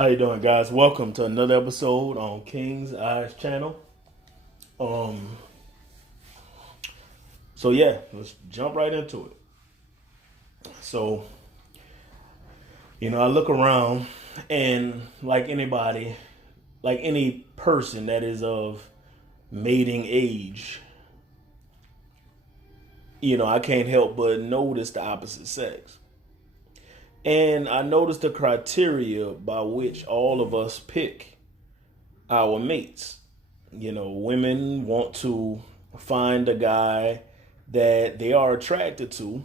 How you doing, guys? Welcome to another episode on King's Eyes channel. Um, so yeah, let's jump right into it. So, I look around and like anybody, like any person that is of mating age, I can't help but notice the opposite sex. And I notice the criteria by which all of us pick our mates. Women want to find a guy that they are attracted to,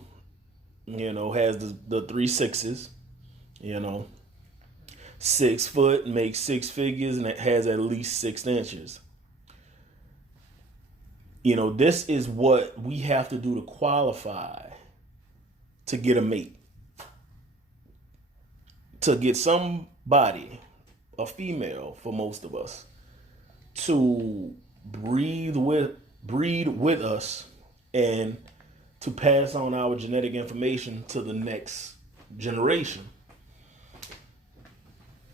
has the three sixes, you know, 6 foot, makes six figures, and it has at least 6 inches. This is what we have to do to qualify to get a mate. To get somebody, a female for most of us, to breed with us and to pass on our genetic information to the next generation.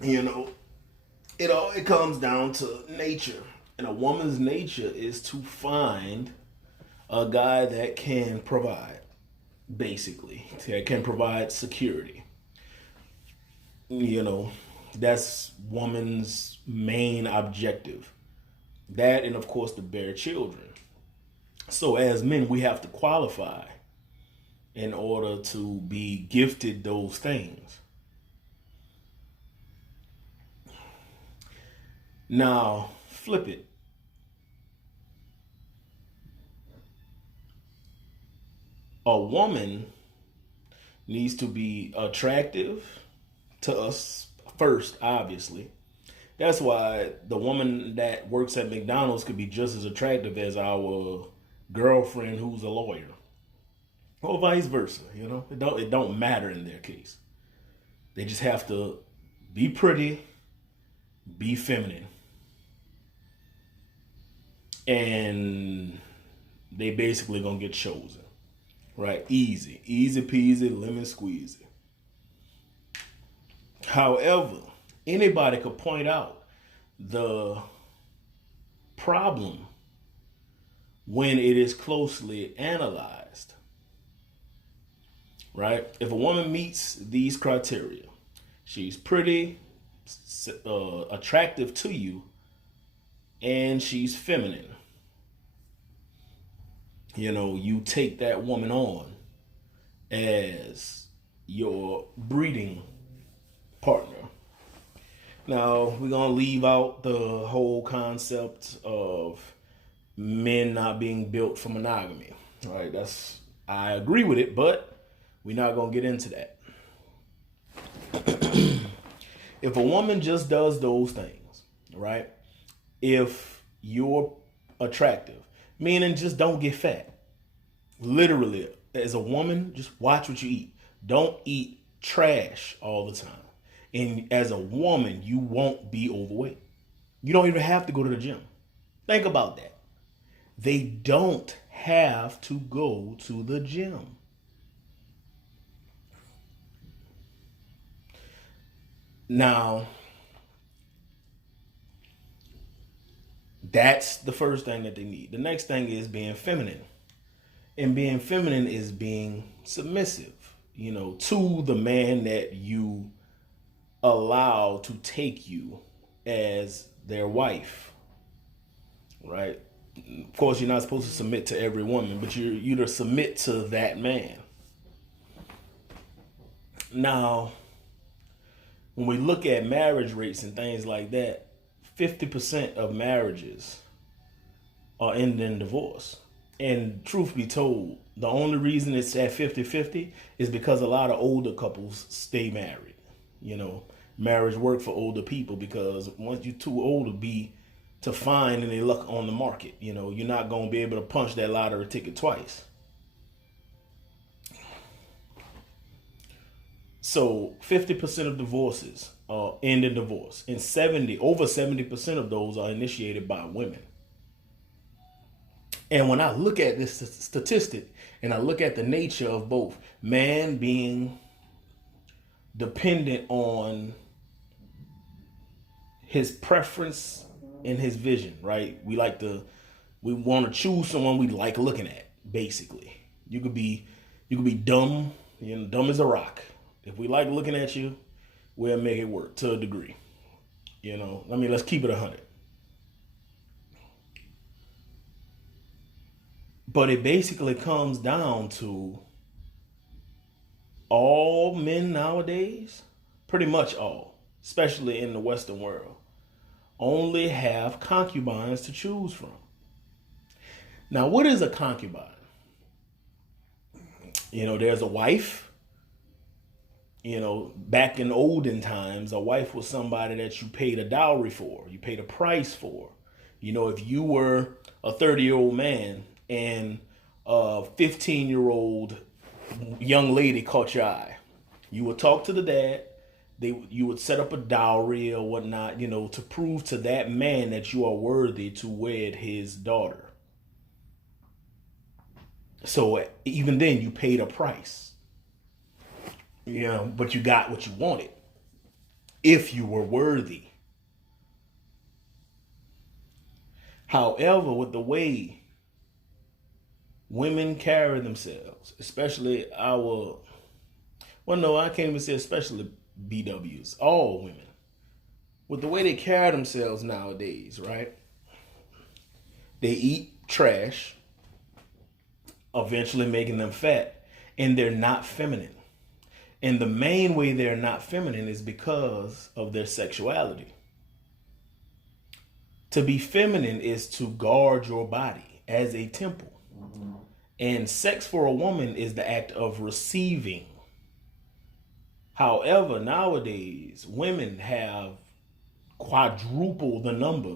It comes down to nature. And a woman's nature is to find a guy that can provide, basically, that can provide security. That's woman's main objective. That, and of course, to bear children. So as men, we have to qualify in order to be gifted those things. Now, flip it. A woman needs to be attractive to us first, obviously. That's why the woman that works at McDonald's could be just as attractive as our girlfriend who's a lawyer, or vice versa. It don't matter in their case. They just have to be pretty, be feminine, and they basically gonna get chosen, right? Easy peasy, lemon squeezy. However, anybody could point out the problem when it is closely analyzed, right? If a woman meets these criteria, she's pretty, attractive to you, and she's feminine, you take that woman on as your breeding partner. Now, we're going to leave out the whole concept of men not being built for monogamy. All right, I agree with it, but we're not going to get into that. If a woman just does those things, right? If you're attractive, meaning just don't get fat. Literally, as a woman, just watch what you eat. Don't eat trash all the time. And as a woman, you won't be overweight. You don't even have to go to the gym. Think about that. They don't have to go to the gym. Now, that's the first thing that they need. The next thing is being feminine. And being feminine is being submissive, to the man that you allow to take you as their wife, right? Of course, you're not supposed to submit to every woman, but you're to submit to that man. Now, when we look at marriage rates and things like that, 50% of marriages are ending in divorce. And truth be told, the only reason it's at 50-50 is because a lot of older couples stay married. Marriage work for older people because once you're too old to find any luck on the market, you're not going to be able to punch that lottery ticket twice. So 50% of divorces end in divorce, and over 70% of those are initiated by women. And when I look at this statistic and I look at the nature of both, man being dependent on his preference and his vision, right? We want to choose someone we like looking at, basically. You could be dumb, dumb as a rock. If we like looking at you, we'll make it work to a degree. Let's keep it 100. But it basically comes down to all men nowadays, pretty much all, especially in the Western world, only have concubines to choose from. Now, what is a concubine? There's a wife. Back in olden times, a wife was somebody that you paid a dowry for, you paid a price for. If you were a 30-year-old man and a 15-year-old young lady caught your eye, you would talk to the dad. You would set up a dowry or whatnot, to prove to that man that you are worthy to wed his daughter. So even then, you paid a price. But you got what you wanted if you were worthy. However, with the way women carry themselves, especially I can't even say especially BWs, all women, with the way they carry themselves nowadays, right? They eat trash, eventually making them fat, and they're not feminine. And the main way they're not feminine is because of their sexuality. To be feminine is to guard your body as a temple. Mm-hmm. And sex for a woman is the act of receiving. However, nowadays, women have quadruple the number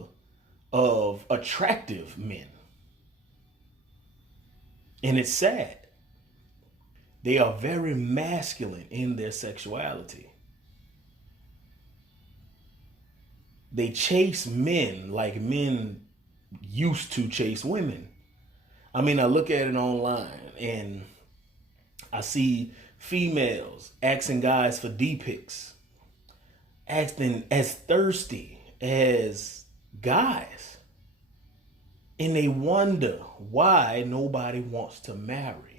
of attractive men. And it's sad. They are very masculine in their sexuality. They chase men like men used to chase women. I look at it online and I see females asking guys for D pics, acting as thirsty as guys. And they wonder why nobody wants to marry.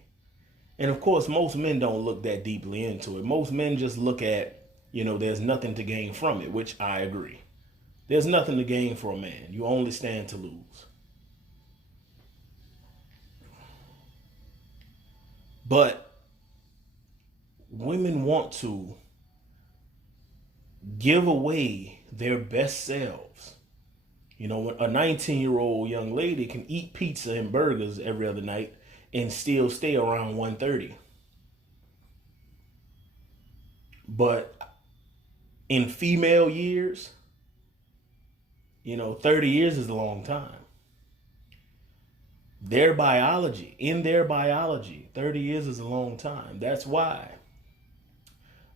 And of course, most men don't look that deeply into it. Most men just look at, there's nothing to gain from it, which I agree. There's nothing to gain for a man. You only stand to lose. But women want to give away their best selves. A 19-year-old young lady can eat pizza and burgers every other night and still stay around 130. But in female years, 30 years is a long time. In their biology, 30 years is a long time. That's why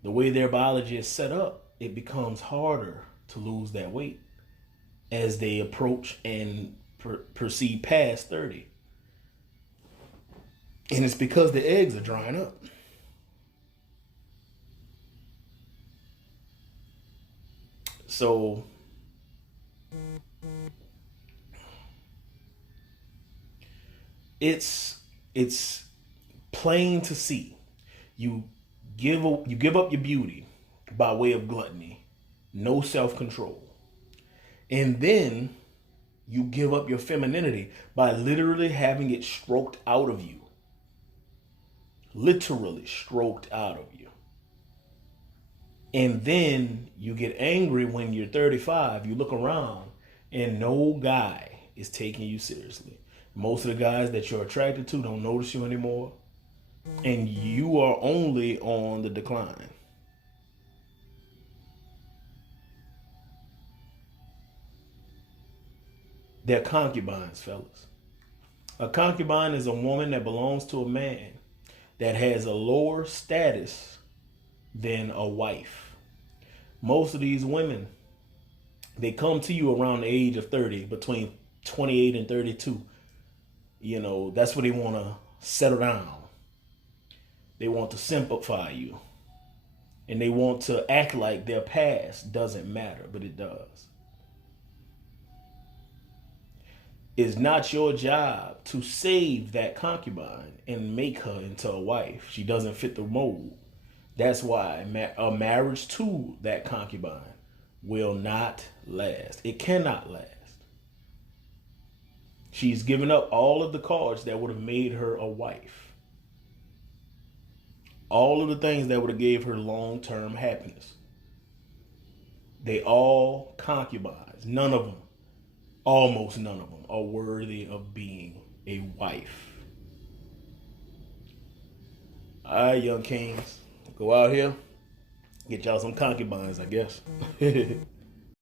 the way their biology is set up, it becomes harder to lose that weight as they approach and proceed past 30. And it's because the eggs are drying up. So it's plain to see. You give up your beauty by way of gluttony, no self-control. And then you give up your femininity by literally having it stroked out of you. Literally stroked out of you. And then you get angry when you're 35, you look around and no guy is taking you seriously. Most of the guys that you're attracted to don't notice you anymore. And you are only on the decline. They're concubines, fellas. A concubine is a woman that belongs to a man that has a lower status than a wife. Most of these women, they come to you around the age of 30, between 28 and 32. That's where they want to settle down. They want to simplify you. And they want to act like their past doesn't matter, but it does. It's not your job to save that concubine and make her into a wife. She doesn't fit the mold. That's why a marriage to that concubine will not last. It cannot last. She's given up all of the cards that would have made her a wife. All of the things that would have gave her long-term happiness. They all concubines. None of them, almost none of them, are worthy of being a wife. All right, young kings, go out here, get y'all some concubines, I guess.